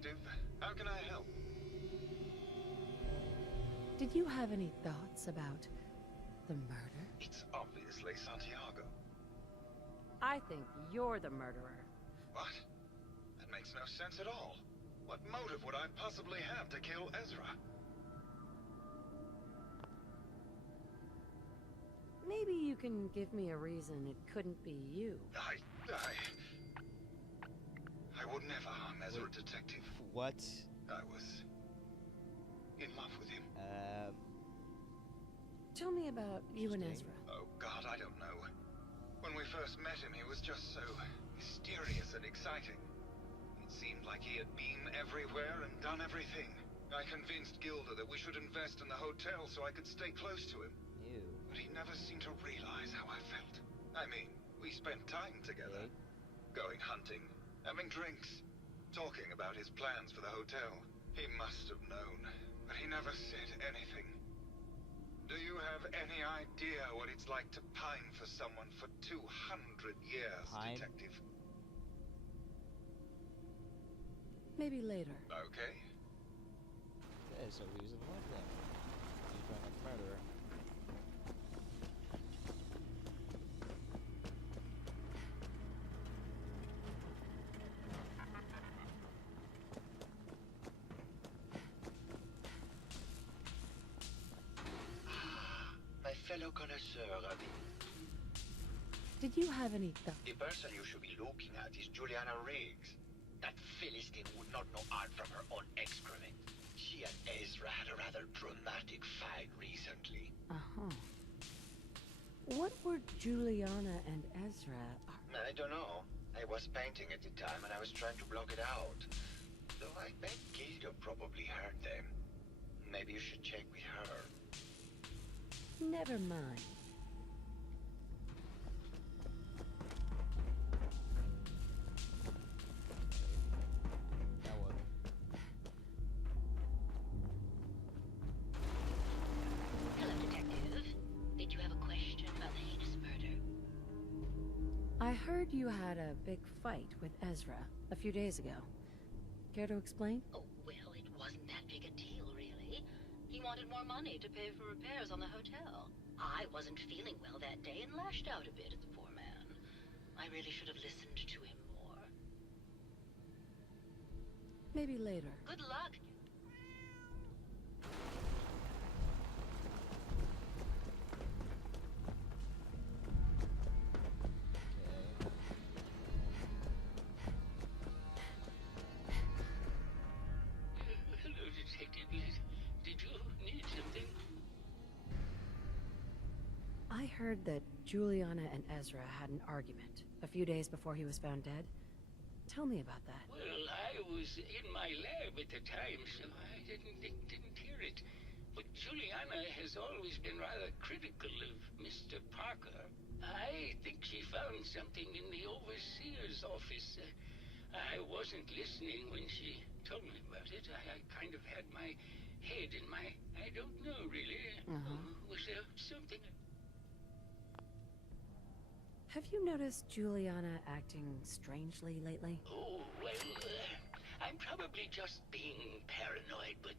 Detective. How can I help? Did you have any thoughts about the murder? It's obviously Santiago. I think you're the murderer. What? That makes no sense at all. What motive would I possibly have to kill Ezra? Maybe you can give me a reason it couldn't be you. I would never harm Ezra, Detective. What? I was in love with him. Tell me about you and Ezra. Oh God, I don't know. When we first met him, he was just so mysterious and exciting. It seemed like he had been everywhere and done everything. I convinced Gilda that we should invest in the hotel so I could stay close to him. Ew. But he never seemed to realize how I felt. I mean, we spent time together. Going hunting, having drinks, talking about his plans for the hotel. He must have known, but he never said anything. Do you have any idea what it's like to pine for someone for 200 years, Pine? Detective? Maybe later. Okay. There's a reason why then. He's trying to murder. My fellow connoisseur, Ravi. Did you have any thoughts? The person you should be looking at is Juliana Riggs. That Philistine would not know art from her own excrement. She and Ezra had a rather dramatic fight recently. Uh-huh. What were Juliana and Ezra? I don't know. I was painting at the time and I was trying to block it out. Though I bet Gilda probably heard them. Maybe you should check with her. Never mind. Now what? Hello, Detective. Did you have a question about the heinous murder? I heard you had a big fight with Ezra a few days ago. Care to explain? Oh, well, it wasn't that big a deal, really. He wanted more money to pay for repairs on the hotel. I wasn't feeling well that day and lashed out a bit at the poor man. I really should have listened to him more. Maybe later. Good luck. Hello, Detective. Did you need something? I heard that Juliana and Ezra had an argument a few days before he was found dead. Tell me about that. Well, I was in my lab at the time, so I didn't hear it. But Juliana has always been rather critical of Mr. Parker. I think she found something in the overseer's office. I wasn't listening when she told me about it. I kind of had my head in my... I don't know, really. Was there something... Have you noticed Juliana acting strangely lately? Oh, well, I'm probably just being paranoid, but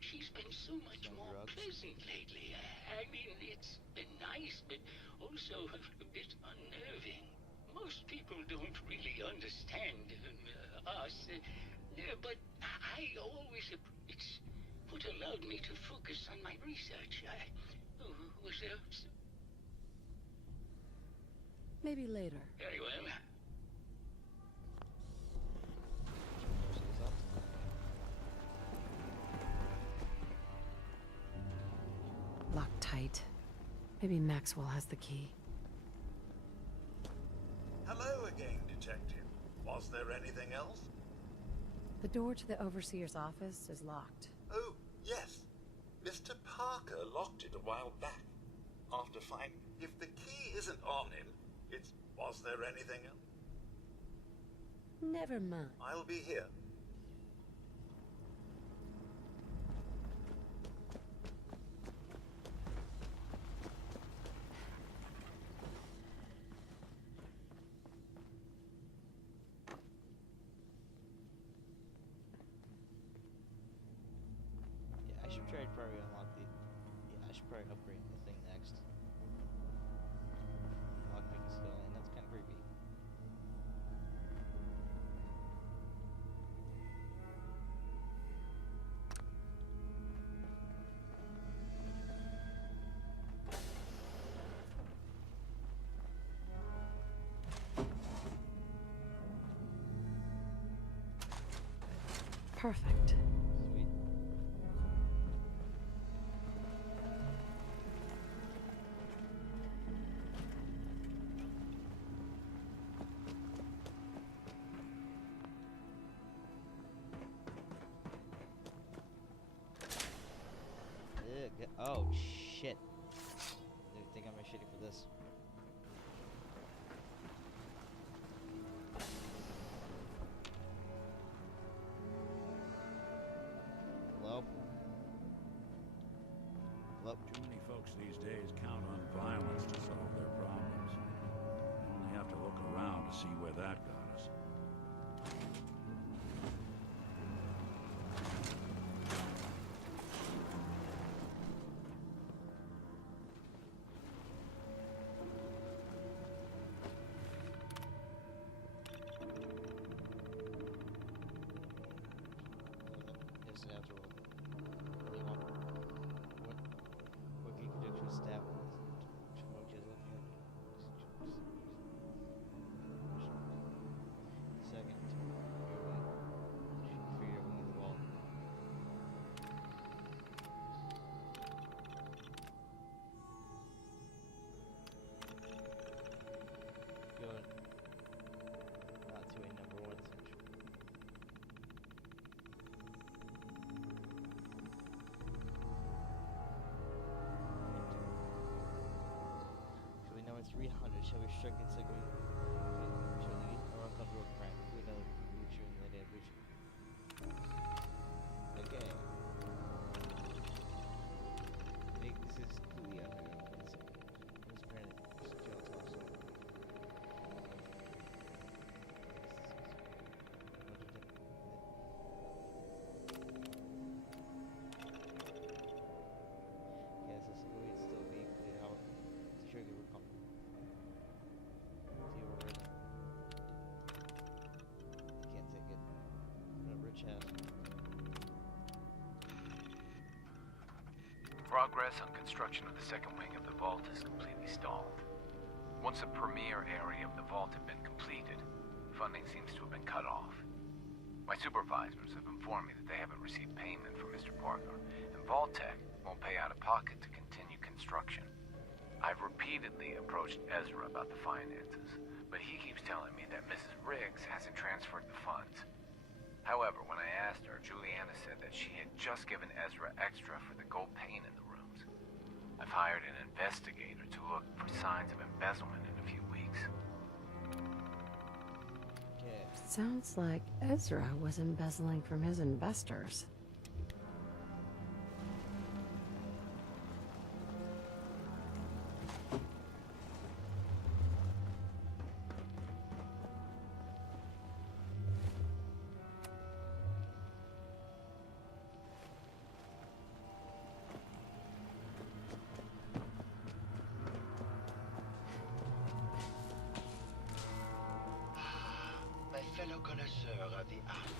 she's been so much Some more drugs. pleasant lately. I mean, it's been nice, but also a bit unnerving. Most people don't really understand us, but I always... It's what allowed me to focus on my research. Was there... Maybe later. Very well. She's up to Locked tight. Maybe Maxwell has the key. Hello again, Detective. Was there anything else? The door to the overseer's office is locked. Oh, yes. Mr. Parker locked it a while back. After finding... If the key isn't on him, it's... Was there anything else? Never mind. I'll be here. sure I'd probably unlock the... Yeah, I should probably upgrade the thing next. Lockpicking skill, and that's kind of creepy. Perfect. Sweet. Oh shit. I think I'm shitty for this. Hello? Hello? Too many folks these days count on violence to solve their problems. You only have to look around to see where that got us. Yes, after all. What do you want? What can you do to stab? What you looking at? Second. Figure out the wall. Good. Not to a number one century. Shall we number 300? Shall we strike it sick? Shall we or uncover a crime? We know future and the dead future. Okay. Nick, this is clearly unheard of. This granted jail also. Yes, this is it's still being cleared out. It's sure they will come. See where we're at. Can't take it. Whatever Rich has. Progress on construction of the second wing of the vault is completely stalled. Once a premier area of the vault had been completed, funding seems to have been cut off. My supervisors have informed me that they haven't received payment from Mr. Parker, and Vault-Tec won't pay out of pocket to continue construction. I've repeatedly approached Ezra about the finances, but he keeps telling me that Mrs. Riggs hasn't transferred the funds. However, when I asked her, Juliana said that she had just given Ezra extra for the gold paint in the rooms. I've hired an investigator to look for signs of embezzlement in a few weeks. Okay. Sounds like Ezra was embezzling from his investors. My fellow connoisseur of the art.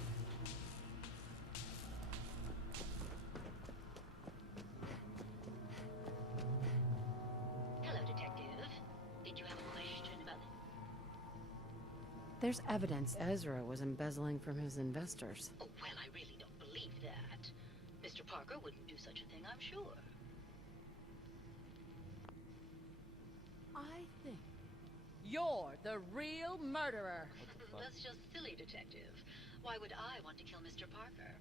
Hello, Detective. Did you have a question about the... There's evidence Ezra was embezzling from his investors. Oh, well, I really don't believe that. Mr. Parker wouldn't do such a thing, I'm sure. I think you're the real murderer. That's just silly, Detective. Why would I want to kill Mr. Parker?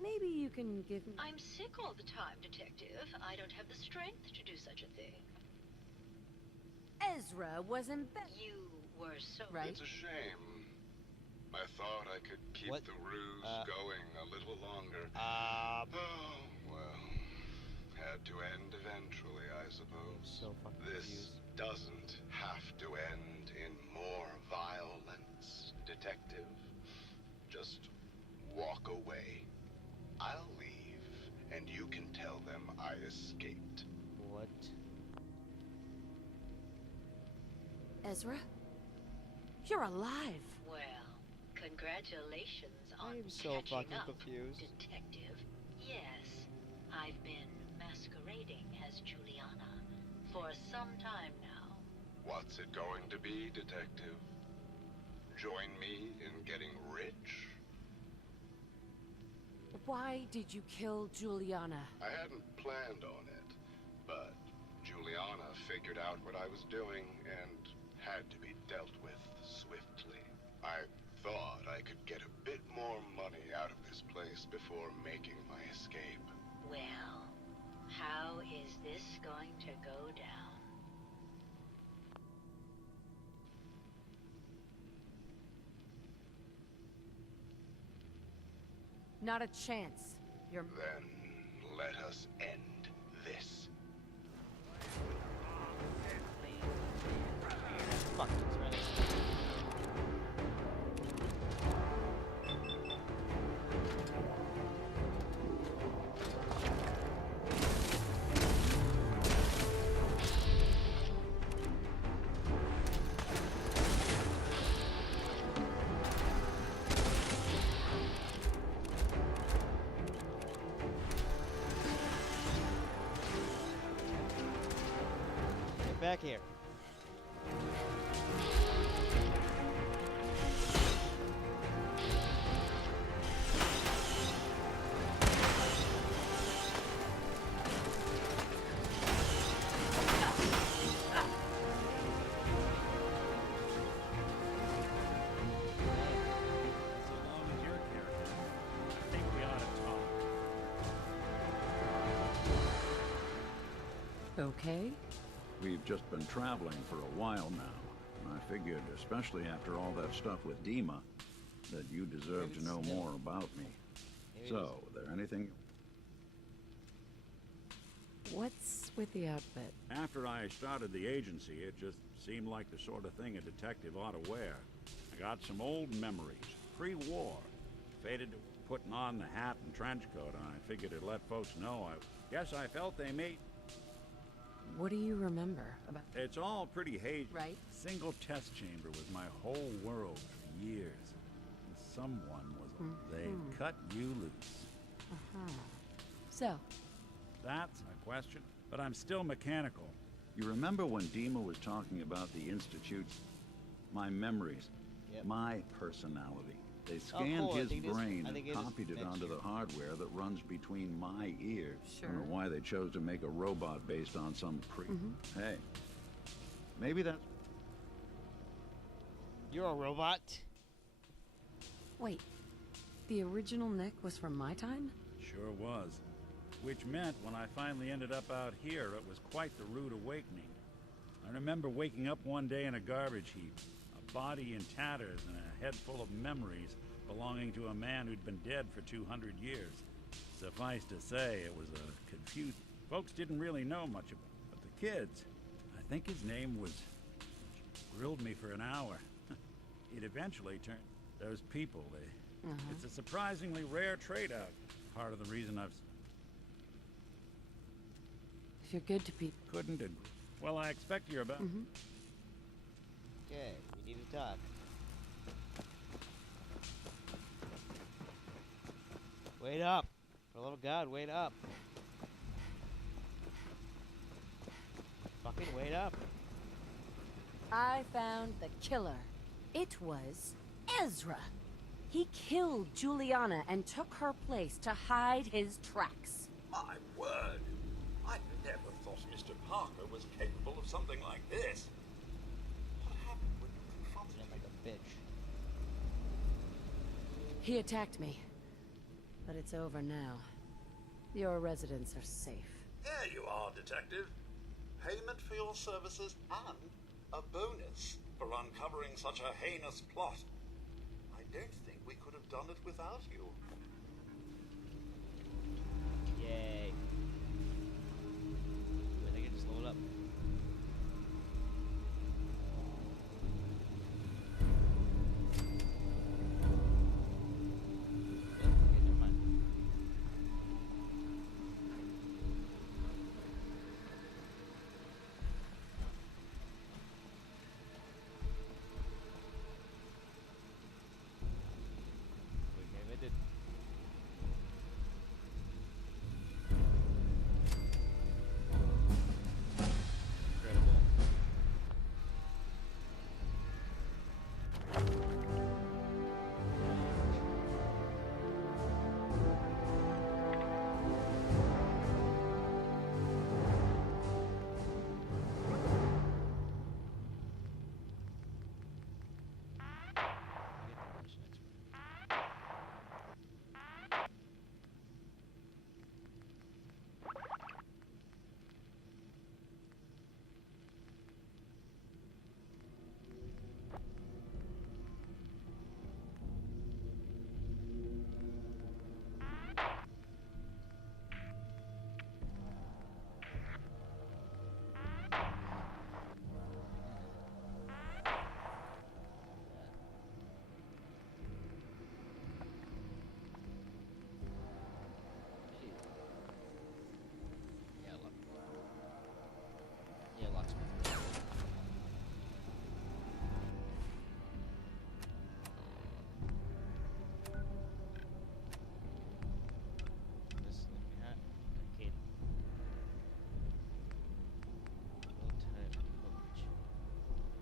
Maybe you can give me... I'm sick all the time, Detective. I don't have the strength to do such a thing. Ezra was embezzling. You were so... Right. It's a shame. I thought I could keep What? the ruse going a little longer. Uh, Oh, well. Had to end eventually, I suppose. So fucking This confused. doesn't have to end in more violence, Detective. look away. I'll leave, and you can tell them I escaped. What? Ezra? You're alive! Well, congratulations on I'm so catching fucking up, confused. Detective. Yes, I've been masquerading as Juliana for some time now. What's it going to be, Detective? Join me in getting rich? Why did you kill Juliana? I hadn't planned on it, but Juliana figured out what I was doing and had to be dealt with swiftly. I thought I could get a bit more money out of this place before making my escape. Well, how is this going to go down? Not a chance. You're... Then let us end this. Fuck this, man. Get back here. So long as your character, I think we ought to talk. okay? We've just been traveling for a while now, and I figured, especially after all that stuff with Dima, that you deserve to know more about me. So, there anything... What's with the outfit? After I started the agency, it just seemed like the sort of thing a detective ought to wear. I got some old memories, pre-war. Faded to putting on the hat and trench coat, and I figured to let folks know. I guess I felt they may... What do you remember about... It's all pretty hazy. Right. Single test chamber was my whole world for years. And someone was... They cut you loose. So, That's a question, but I'm still mechanical. You remember when Dima was talking about the Institute's... My memories. Yep. My personality. They Oh, scanned cool. I his think it is- brain I think and it is copied it next onto year. the hardware that runs between my ears. I don't Sure. know why they chose to make a robot based on some Hey, maybe that's... You're a robot? wait. The original Nick was from my time? Sure was. Which meant when I finally ended up out here, it was quite the rude awakening. I remember waking up one day in a garbage heap, a body in tatters and a head full of memories belonging to a man who'd been dead for 200 years. Suffice to say, it was a confused... Folks didn't really know much about it, but the kids, I think his name was... grilled me for an hour. It eventually turned... Those people, they... It's a surprisingly rare trade out. Part of the reason I've... If you're good to people... Couldn't agree. Well, I expect you're about... Okay, we need to talk. Wait up! For the love of God, wait up! Fucking wait up! I found the killer. It was Ezra. He killed Juliana and took her place to hide his tracks. My word! I never thought Mr. Parker was capable of something like this. What happened when you confronted I'm him? like a bitch. He attacked me. But it's over now. Your residents are safe. There you are, Detective. Payment for your services and a bonus for uncovering such a heinous plot. I don't think we could have done it without you. Yay.